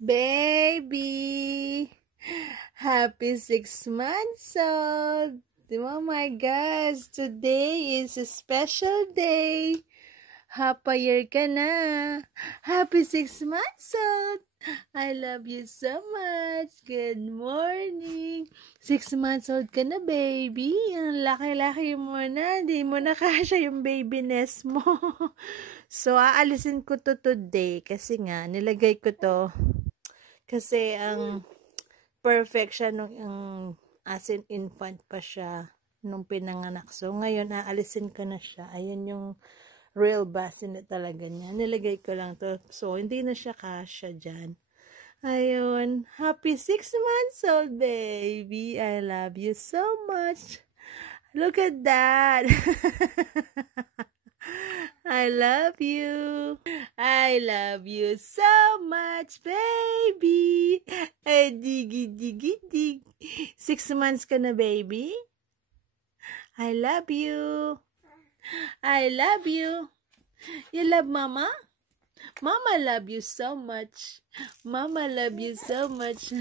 Baby, happy 6 months old. Oh my gosh, today is a special day. Half a year ka na. Happy 6 months old. I love you so much. Good morning. 6 months old ka na, baby. Ang laki-laki mo na. Di mo na kasya yung babyness mo. So, aalisin ko to today kasi nga, nilagay ko to. Kasi ang perfect siya nung as in infant pa siya nung pinanganak. So, ngayon, aalisin ko na siya. Ayan yung real basin na talaga niya. Nilagay ko lang to. So, hindi na siya kasya dyan. Ayun. Happy 6 months old, baby. I love you so much. Look at that. I love you. I love you so much, baby. Dig. 6 months ka na, baby. I love you. I love you. You love Mama? Mama love you so much. Mama love you so much.